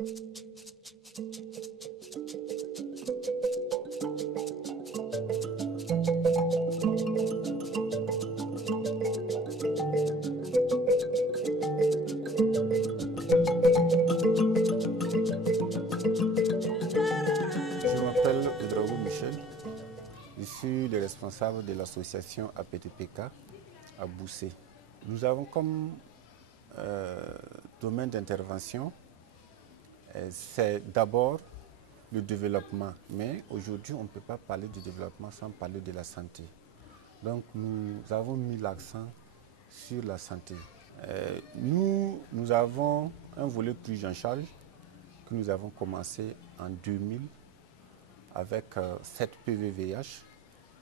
Je suis le responsable de l'association APTPK à Boussé. Nous avons comme domaine d'intervention, c'est d'abord le développement. Mais aujourd'hui, on ne peut pas parler du développement sans parler de la santé. Donc nous avons mis l'accent sur la santé. Nous avons un volet prise en charge que nous avons commencé en 2000 avec 7 PVVH.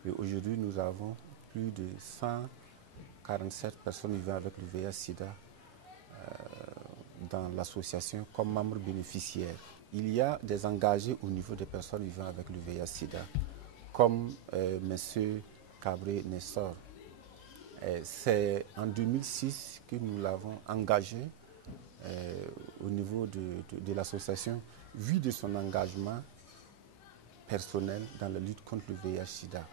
Et aujourd'hui, nous avons plus de 147 personnes vivant avec le VIH-Sida dans l'association comme membres bénéficiaires. Il y a des engagés au niveau des personnes vivant avec le VIH-Sida, comme M. Cabré Nestor. C'est en 2006 que nous l'avons engagé au niveau de l'association, vu de son engagement personnel dans la lutte contre le VIH-Sida.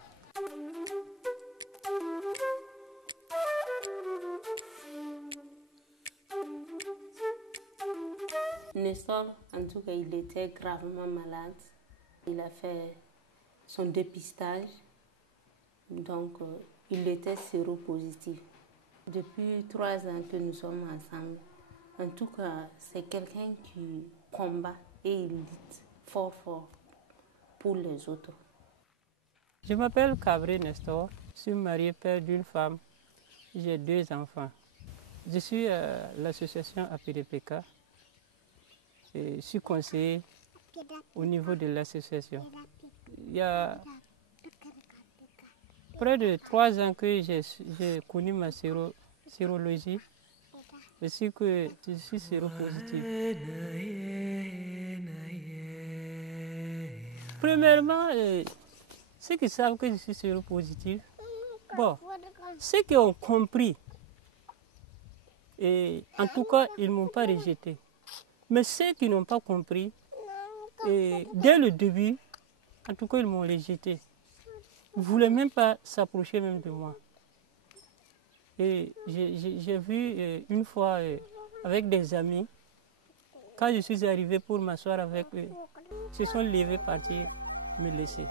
Nestor, en tout cas, il était gravement malade. Il a fait son dépistage, donc il était séropositif. Depuis 3 ans que nous sommes ensemble, en tout cas, c'est quelqu'un qui combat et il lutte fort pour les autres. Je m'appelle Cabré Nestor, je suis marié, père d'une femme, j'ai 2 enfants. Je suis à l'association APDPK. Je suis conseiller au niveau de l'association. Il y a près de 3 ans que j'ai connu ma sérologie, ainsi que je suis séropositif. Premièrement, ceux qui savent que je suis séropositif, bon, ceux qui ont compris, et en tout cas, ils ne m'ont pas rejeté. Mais ceux qui n'ont pas compris, et dès le début, en tout cas, ils m'ont rejeté. Ils ne voulaient même pas s'approcher même de moi. Et j'ai vu une fois avec des amis, quand je suis arrivé pour m'asseoir avec eux, ils se sont levés partir me laisser.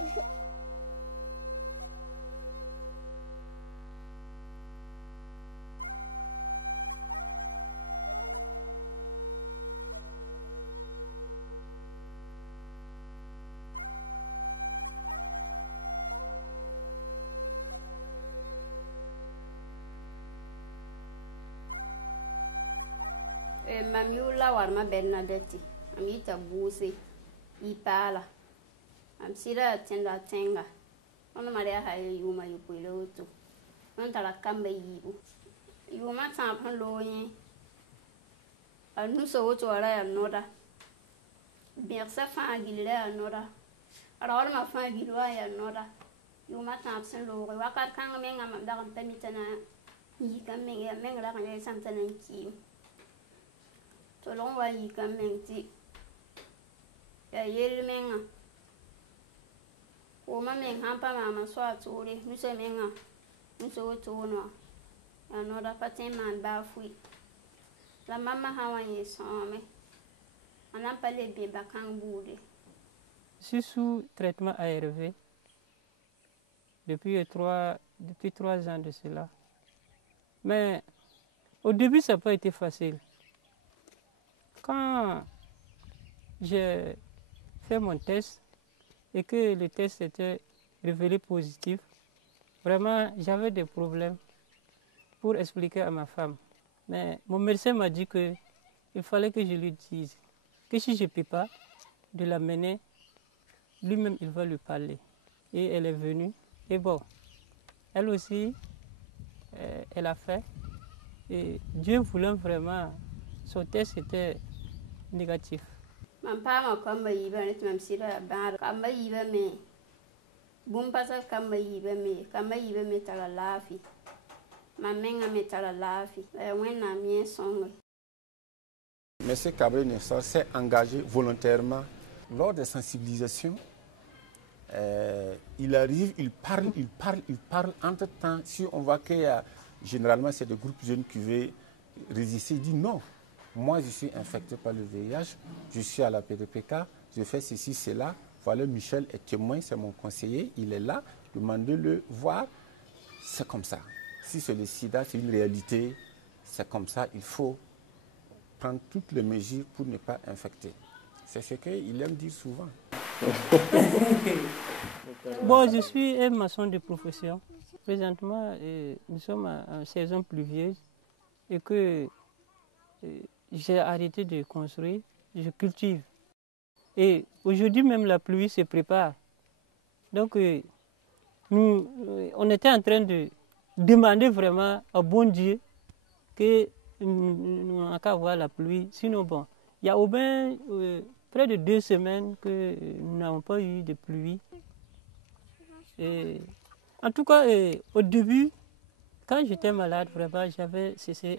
Mamiula warma Bernadette, Amita Boussé, Ipala. Am Sira Tenda Tenga. On Maria Hay Yuma Yupiloto. On Talakamba Yibu. You must have a lawyer. A new so to a another. Bersa Fagila another. A all my Fagila another. You must have some low. Waka Kangaming and Madame Penitana. He can make a mangler and something and keep. So long while you can make tea. A year menga. Woman may hamper mamma swat to it, Miss Menga, Miss Otono, another patin man baffui. La mamma how I saw me. Un appelé bien bacang boudé. Je suis sous traitement ARV depuis 3 ans de cela. Mais au début, ça n'a pas été facile. Quand j'ai fait mon test et que le test était révélé positif, vraiment j'avais des problèmes pour expliquer à ma femme. Mais mon médecin m'a dit qu'il fallait que je lui dise que si je ne peux pas, de l'amener, lui-même il va lui parler. Et elle est venue. Et bon, elle aussi, elle a fait. Et Dieu voulant vraiment, son test était négatif. Man pama kamba yiba net mam sira bar kamba yiba me bum pasa kamba yiba me tala lafi man menga me tala lafi when na mien songa M. Cabré-Nessor s'est engagé volontairement lors des sensibilisations. Il arrive, il parle. Entre-temps, si on voit qu'il y a, généralement, c'est des groupes jeunes qui veulent résister, il dit non. Moi, je suis infecté par le VIH, je suis à la PDPK, je fais ceci, cela. Voilà, Michel est témoin, c'est mon conseiller, il est là, demandez-le voir. C'est comme ça. Si c'est le sida, c'est une réalité, c'est comme ça, il faut prendre toutes les mesures pour ne pas infecter. C'est ce qu'il aime dire souvent. Bon, je suis un maçon de profession. Présentement, nous sommes en saison pluvieuse et que j'ai arrêté de construire, je cultive. Et aujourd'hui même la pluie se prépare. Donc on était en train de demander vraiment au bon Dieu que nous n'avons qu'à voir la pluie. Sinon bon, il y a au moins près de 2 semaines que nous n'avons pas eu de pluie. Et, en tout cas, au début, quand j'étais malade, vraiment, j'avais cessé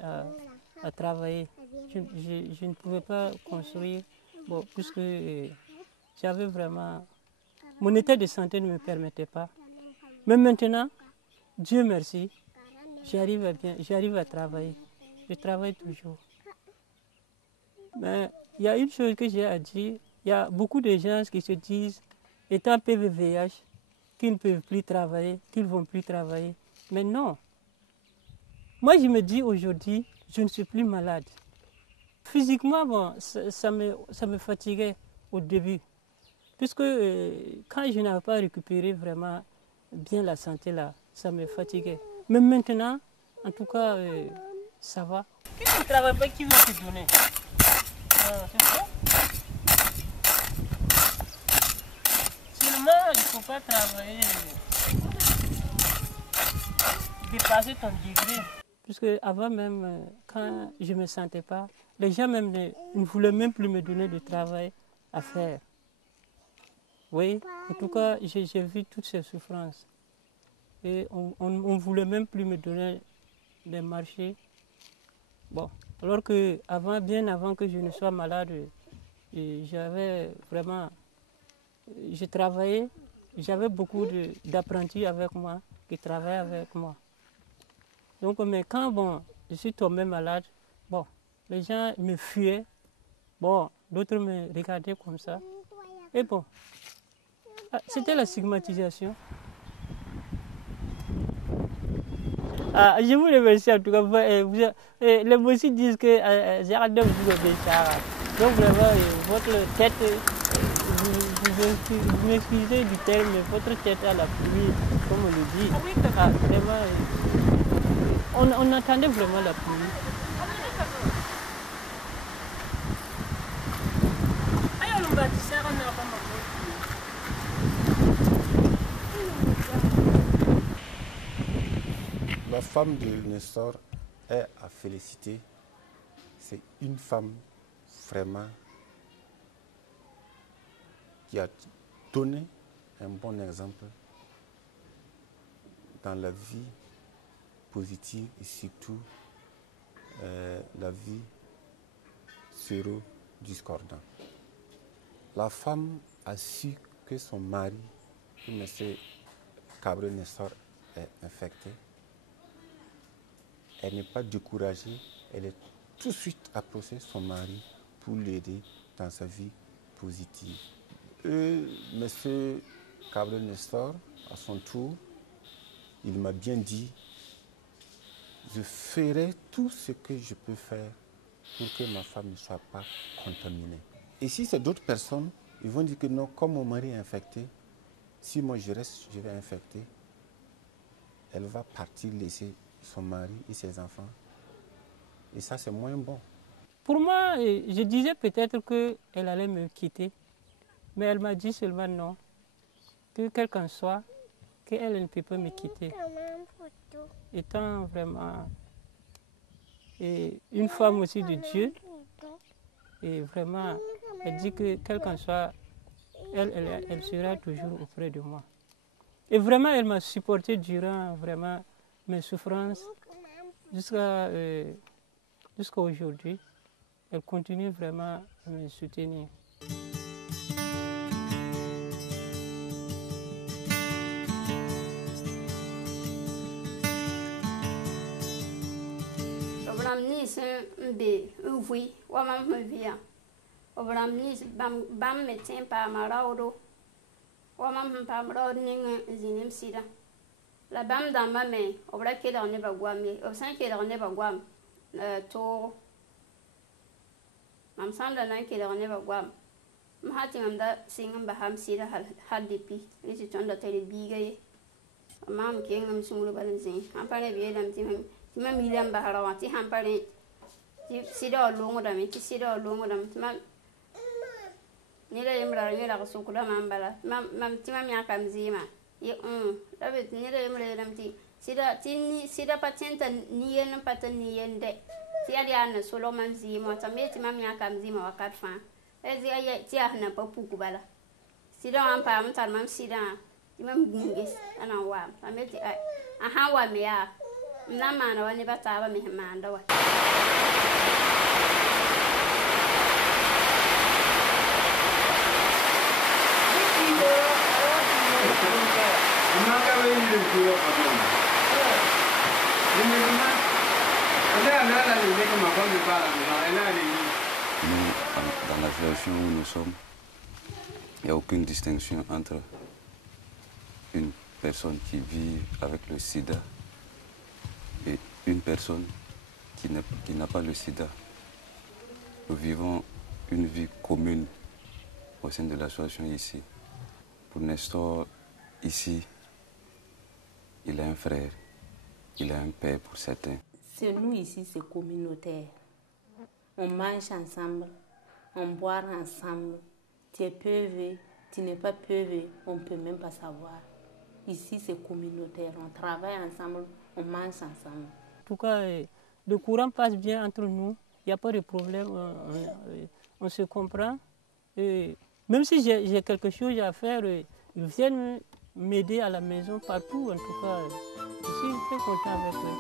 à travailler. Je ne pouvais pas construire, bon, puisque j'avais vraiment... Mon état de santé ne me permettait pas. Mais maintenant, Dieu merci, j'arrive à travailler. Je travaille toujours. Mais il y a une chose que j'ai à dire, il y a beaucoup de gens qui se disent, étant PVVH, qu'ils ne peuvent plus travailler, qu'ils ne vont plus travailler. Mais non. Moi, je me dis aujourd'hui, je ne suis plus malade. Physiquement, bon, ça me fatiguait au début. Puisque quand je n'avais pas récupéré vraiment bien la santé, là, ça me fatiguait. Mais maintenant, en tout cas, ça va. Si tu ne travailles pas, qui va te donner? C'est ça? Seulement, il ne faut pas travailler, dépasser ton degré. Puisque avant même, quand je ne me sentais pas, les gens même ne voulaient même plus me donner de travail à faire. Oui, en tout cas, j'ai vu toutes ces souffrances. Et on ne voulait même plus me donner des marchés. Bon, alors que bien avant que je ne sois malade, j'avais vraiment... Je travaillais, j'avais beaucoup d'apprentis avec moi, qui travaillaient avec moi. Donc, mais quand bon, je suis tombé malade, bon, les gens me fuyaient, bon, d'autres me regardaient comme ça. Et bon, c'était la stigmatisation. Je vous remercie en tout cas. Les Bossis disent que j'ai hâte de vous obéir. Donc vraiment, votre tête, vous m'excusez du terme, mais votre tête à la pluie, comme on le dit. Vraiment, on entendait vraiment la pluie. La femme de Nestor est à féliciter. C'est une femme vraiment qui a donné un bon exemple dans la vie positive et surtout la vie séro-discordante. La femme a su que son mari, que M. Cabré-Nessor est infecté. Elle n'est pas découragée, elle est tout de suite approché son mari pour l'aider dans sa vie positive. M. Cabré-Nessor, à son tour, il m'a bien dit, je ferai tout ce que je peux faire pour que ma femme ne soit pas contaminée. Et si c'est d'autres personnes, ils vont dire que non, comme mon mari est infecté, si moi je reste, je vais infecter, elle va partir laisser son mari et ses enfants. Et ça, c'est moins bon. Pour moi, je disais peut-être qu'elle allait me quitter. Mais elle m'a dit seulement non. Que quel qu'en soit, qu'elle ne peut pas me quitter. Étant vraiment une femme aussi de Dieu. Et vraiment, elle dit que quel qu'en soit, elle sera toujours auprès de moi. Et vraiment, elle m'a supporté durant vraiment mes souffrances jusqu'à aujourd'hui. elle continue vraiment à me soutenir. La bam dans ma main, au vrai qu'il en est pas guamé, au sein qu'il en est pas guam, to mam semble qu'il en est pas guam. Mahatingam da singam baham sida had dipi, this is on the telebiga. Mam king sunglu balancing, Ampare Vietnam Timam William Baharawati Hampare Sida long of them, Sida long of them. Neither Emra Sukula Mambala, Mam Timamiakam Zima. David neither Emra Sida patenta Nian pattern Nian de Tiadiana Solomon Zima, Tamati Mamiakam Zima or Catfan. As the Tiana Papukubala. Sida Ampam Talmam Sida. Imam Gingis and a wam. I met it. A how I may are. No man or never tell me, man. Nous, dans la situation où nous sommes, il n'y a aucune distinction entre une personne qui vit avec le sida et une personne qui n'a pas le sida. Nous vivons une vie commune au sein de l'association ici. Pour Nestor, ici, il a un frère, il a un père pour certains. C'est nous ici, c'est communautaire. On mange ensemble, on boit ensemble. Tu es PV, tu n'es pas PV, on ne peut même pas savoir. Ici, c'est communautaire. On travaille ensemble, on mange ensemble. En tout cas, le courant passe bien entre nous. Il n'y a pas de problème. On se comprend. Et même si j'ai quelque chose à faire, ils viennent m'aider à la maison, partout. En tout cas, je suis très content avec eux.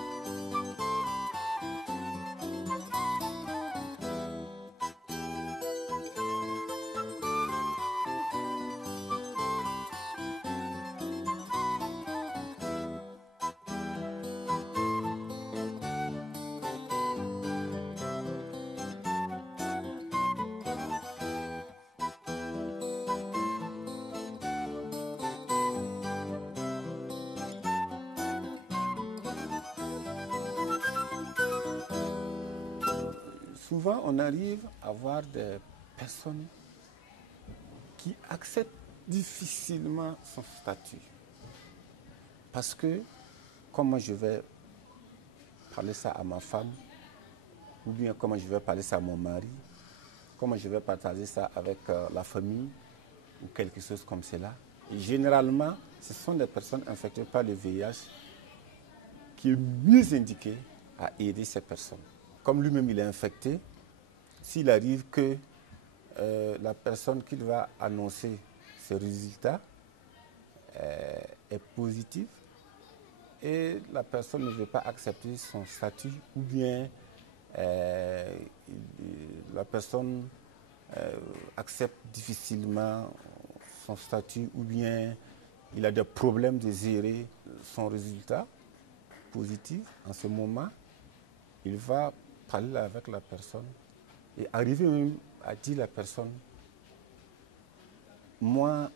Souvent, on arrive à voir des personnes qui acceptent difficilement son statut. Parce que, comment je vais parler ça à ma femme, ou bien comment je vais parler ça à mon mari, comment je vais partager ça avec la famille, ou quelque chose comme cela. Et généralement, ce sont des personnes infectées par le VIH qui est mieux indiqué à aider ces personnes. Comme lui-même il est infecté, s'il arrive que la personne qu'il va annoncer ses résultats est positive et la personne ne veut pas accepter son statut ou bien la personne accepte difficilement son statut ou bien il a des problèmes de gérer son résultat positif, en ce moment, il va parler avec la personne et arriver même à dire à la personne, moi,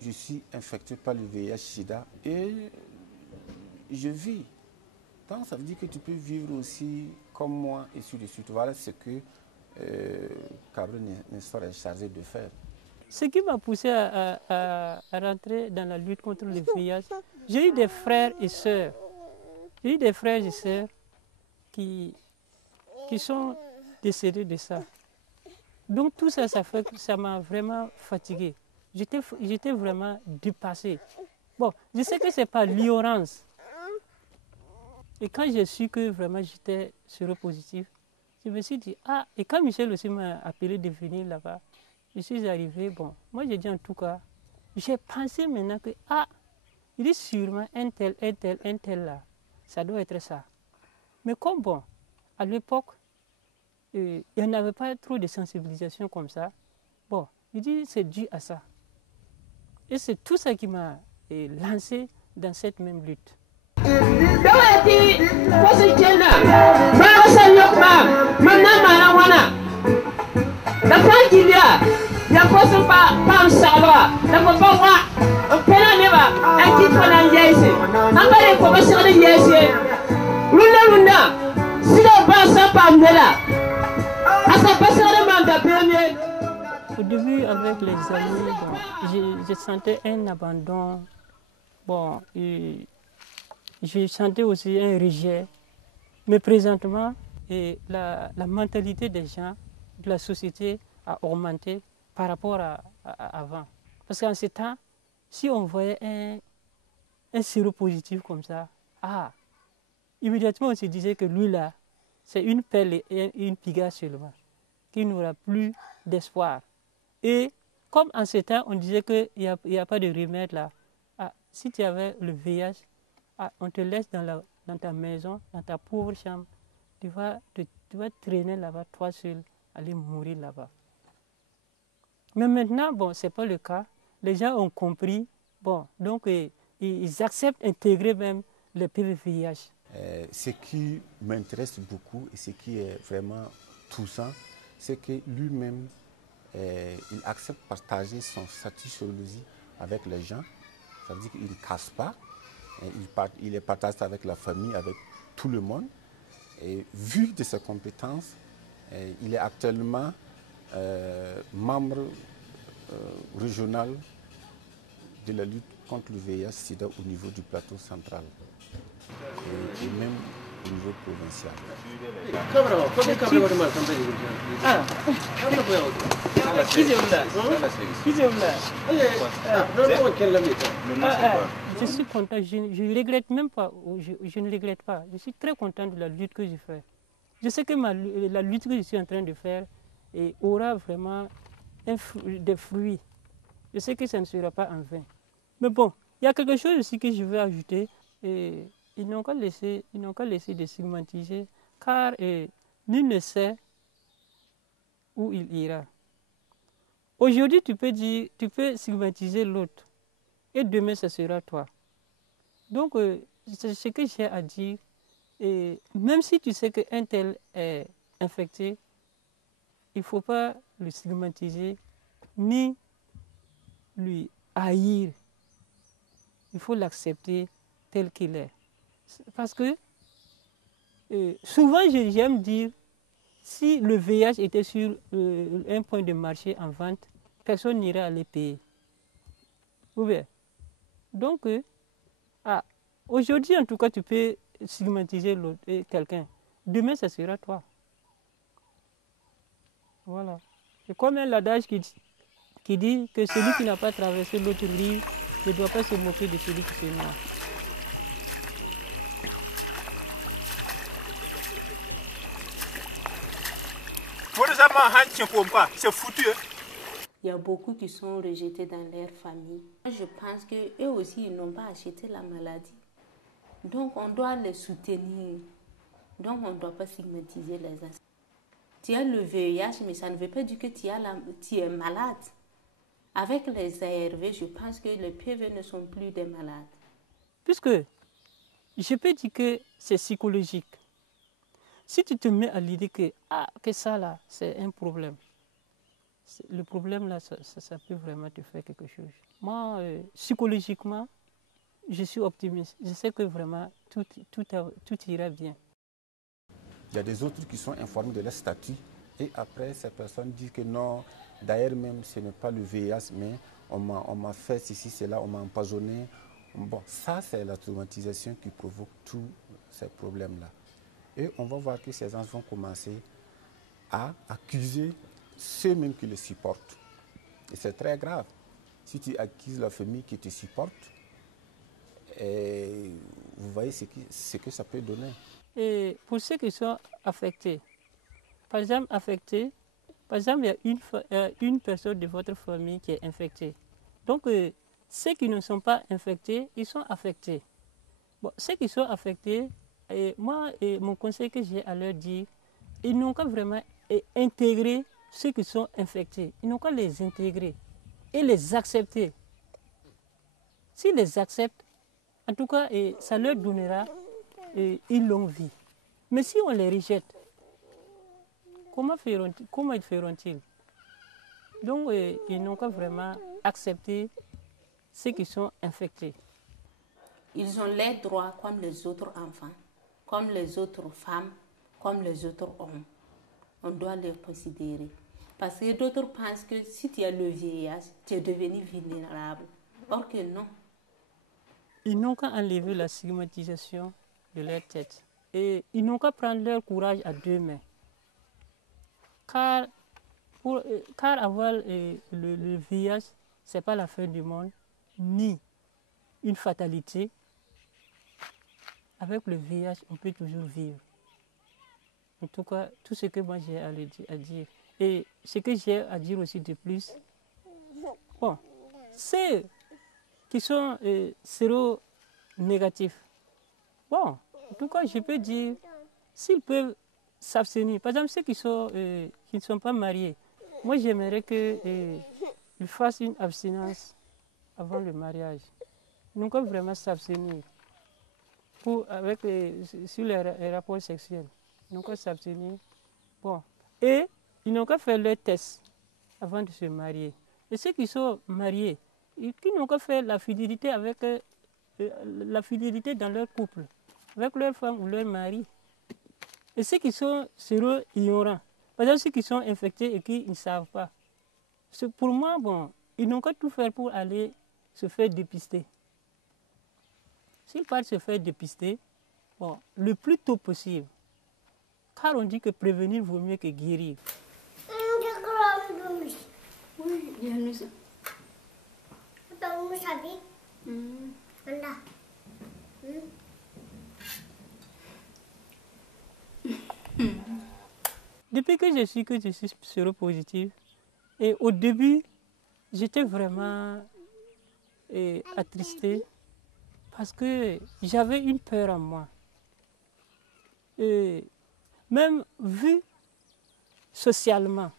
je suis infecté par le VIH-Sida et je vis. Donc, ça veut dire que tu peux vivre aussi comme moi et sur de suite. Voilà ce que Cabré Nestor est chargé de faire. Ce qui m'a poussé à rentrer dans la lutte contre le VIH, j'ai eu des frères et sœurs. J'ai eu des frères et sœurs qui sont décédés de ça. Donc tout ça, ça m'a vraiment fatigué. J'étais vraiment dépassé. Bon, je sais que ce n'est pas l'ignorance. Et quand j'ai su que vraiment j'étais séropositif, je me suis dit, ah, et quand Michel aussi m'a appelé de venir là-bas, je suis arrivé, bon, moi j'ai dit en tout cas, j'ai pensé maintenant que, ah, il est sûrement un tel là, ça doit être ça. Mais comme bon, à l'époque, il n'y en avait pas trop de sensibilisation comme ça. Bon, il dit c'est dû à ça. Et c'est tout ça qui m'a lancé dans cette même lutte. Au début, avec les amis, bon, je sentais un abandon. Bon, je sentais aussi un rejet. Mais présentement, la mentalité des gens, de la société a augmenté par rapport à avant. Parce qu'en ce temps, si on voyait un séropositif comme ça, immédiatement on se disait que lui là, c'est une pelle et une pigasse seulement, qu'il n'aura plus d'espoir. Et comme en ce temps, on disait qu'il n'y a pas de remède là, si tu avais le VIH, on te laisse dans ta maison, dans ta pauvre chambre, tu vas traîner là-bas, toi seul, aller mourir là-bas. Mais maintenant, bon, ce n'est pas le cas. Les gens ont compris, bon, donc ils acceptent d'intégrer même le PVVIH. Ce qui m'intéresse beaucoup et ce qui est vraiment touchant, c'est que lui-même, il accepte de partager son statut sociologique avec les gens. Ça veut dire qu'il ne casse pas. Il est partagé avec la famille, avec tout le monde. Et vu de ses compétences, il est actuellement membre régional de la lutte contre le VIH-Sida au niveau du plateau central et même au niveau provincial. Je suis content, je ne regrette même pas, je ne regrette pas. Je suis très content de la lutte que je fais. Je sais que la lutte que je suis en train de faire aura vraiment des fruits. Je sais que ça ne sera pas en vain. Mais bon, il y a quelque chose aussi que je veux ajouter. Ils n'ont qu'à laisser de stigmatiser, car nul ne sait où il ira. Aujourd'hui, tu peux stigmatiser l'autre, et demain, ce sera toi. Donc, c'est ce que j'ai à dire. Et même si tu sais qu'un tel est infecté, il ne faut pas le stigmatiser, ni lui haïr. Il faut l'accepter tel qu'il est. Parce que souvent, j'aime dire, si le VIH était sur un point de marché en vente, personne n'irait aller payer. Ou bien. Donc, aujourd'hui, en tout cas, tu peux stigmatiser quelqu'un. Demain, ce sera toi. Voilà. C'est comme un adage qui dit que celui qui n'a pas traversé l'autre rive ne doit pas se moquer de celui qui se noie. C'est foutu. Il y a beaucoup qui sont rejetés dans leur famille. Je pense qu'eux aussi, ils n'ont pas acheté la maladie. Donc, on doit les soutenir. Donc, on ne doit pas stigmatiser les gens. Tu as le VIH, mais ça ne veut pas dire que tu es malade. Avec les ARV, je pense que les PV ne sont plus des malades. Puisque je peux dire que c'est psychologique. Si tu te mets à l'idée que ça là, c'est un problème, le problème là, ça peut vraiment te faire quelque chose. Moi, psychologiquement, je suis optimiste. Je sais que vraiment tout ira bien. Il y a des autres qui sont informés de leur statut et après ces personnes disent que non, d'ailleurs même ce n'est pas le VIH, mais on m'a fait ceci, cela, on m'a empoisonné. Bon, ça c'est la traumatisation qui provoque tous ces problèmes-là. Et on va voir que ces gens vont commencer à accuser ceux-mêmes qui les supportent. Et c'est très grave. Si tu accuses la famille qui te supporte, et vous voyez ce que ça peut donner. Et pour ceux qui sont affectés, par exemple, il y a une personne de votre famille qui est infectée. Donc, ceux qui ne sont pas infectés, ils sont affectés. Bon, ceux qui sont affectés, mon conseil que j'ai à leur dire, ils n'ont qu'à vraiment intégrer ceux qui sont infectés. Ils n'ont qu'à les intégrer et les accepter. S'ils les acceptent, en tout cas, ça leur donnera une longue vie. Mais si on les rejette, comment ils feront-ils? Donc, ils n'ont qu'à vraiment accepter ceux qui sont infectés. Ils ont les droits comme les autres enfants, comme les autres femmes, comme les autres hommes. On doit les considérer. Parce que d'autres pensent que si tu as le vieillage, tu es devenu vulnérable. Or que non. Ils n'ont qu'à enlever la stigmatisation de leur tête. Et ils n'ont qu'à prendre leur courage à deux mains. Car avoir le VIH, ce n'est pas la fin du monde, ni une fatalité. Avec le VIH, on peut toujours vivre. En tout cas, tout ce que moi j'ai à dire. Et ce que j'ai à dire aussi de plus, bon, ceux qui sont séro-négatifs, bon, en tout cas, je peux dire, s'ils peuvent s'abstenir, par exemple, ceux qui ne sont pas mariés, moi j'aimerais qu'ils fassent une abstinence avant le mariage. Ils n'ont qu'à vraiment s'abstenir sur les rapports sexuels. Ils n'ont qu'à s'abstenir. Bon. Et ils n'ont qu'à faire leur test avant de se marier. Et ceux qui sont mariés, ils n'ont qu'à faire la fidélité dans leur couple, avec leur femme ou leur mari. Et ceux qui sont séro-ignorants, par exemple ceux qui sont infectés et qui ne savent pas. Pour moi, bon, ils n'ont qu'à tout faire pour aller se faire dépister. S'ils partent se faire dépister, bon, le plus tôt possible. Car on dit que prévenir vaut mieux que guérir. Depuis que je suis séropositive, et au début, j'étais vraiment attristée parce que j'avais une peur en moi. Et même vu socialement,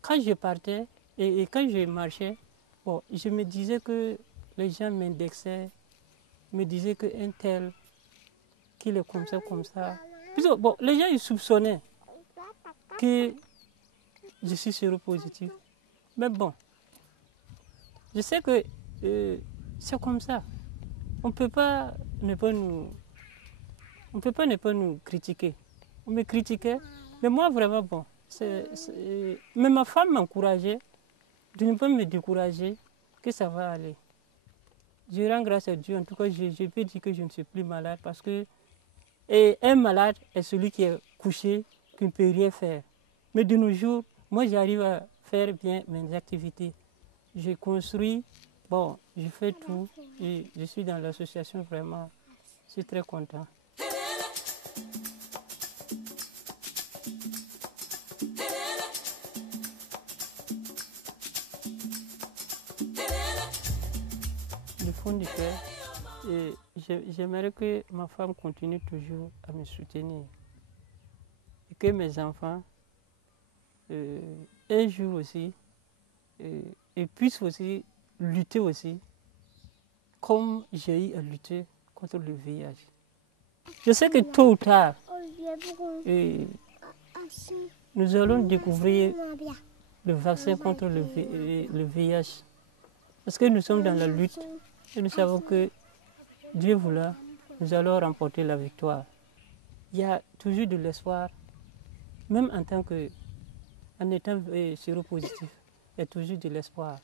quand je partais et quand je marchais, bon, je me disais que les gens m'indexaient, me disaient qu'un tel, qu'il est comme ça. Bon, les gens ils soupçonnaient que je suis séropositif. Mais bon, je sais que c'est comme ça. On ne peut pas ne pas nous critiquer. On me critiquait, mais moi vraiment bon. Mais ma femme m'encourageait de ne pas me décourager, que ça va aller. Je rends grâce à Dieu, en tout cas je peux dire que je ne suis plus malade parce que un malade est celui qui est couché, qui ne peut rien faire. Mais de nos jours, moi j'arrive à faire bien mes activités. Je construis, bon, je fais tout, et je suis dans l'association vraiment, je suis très content. Du fond du cœur, j'aimerais que ma femme continue toujours à me soutenir et que mes enfants, un jour aussi, et puissent aussi lutter aussi, comme j'ai eu à lutter contre le VIH. Je sais que tôt ou tard, nous allons découvrir le vaccin contre le VIH. Parce que nous sommes dans la lutte et nous savons que Dieu voulant, nous allons remporter la victoire. Il y a toujours de l'espoir, même en étant séropositif, il y a toujours de l'espoir.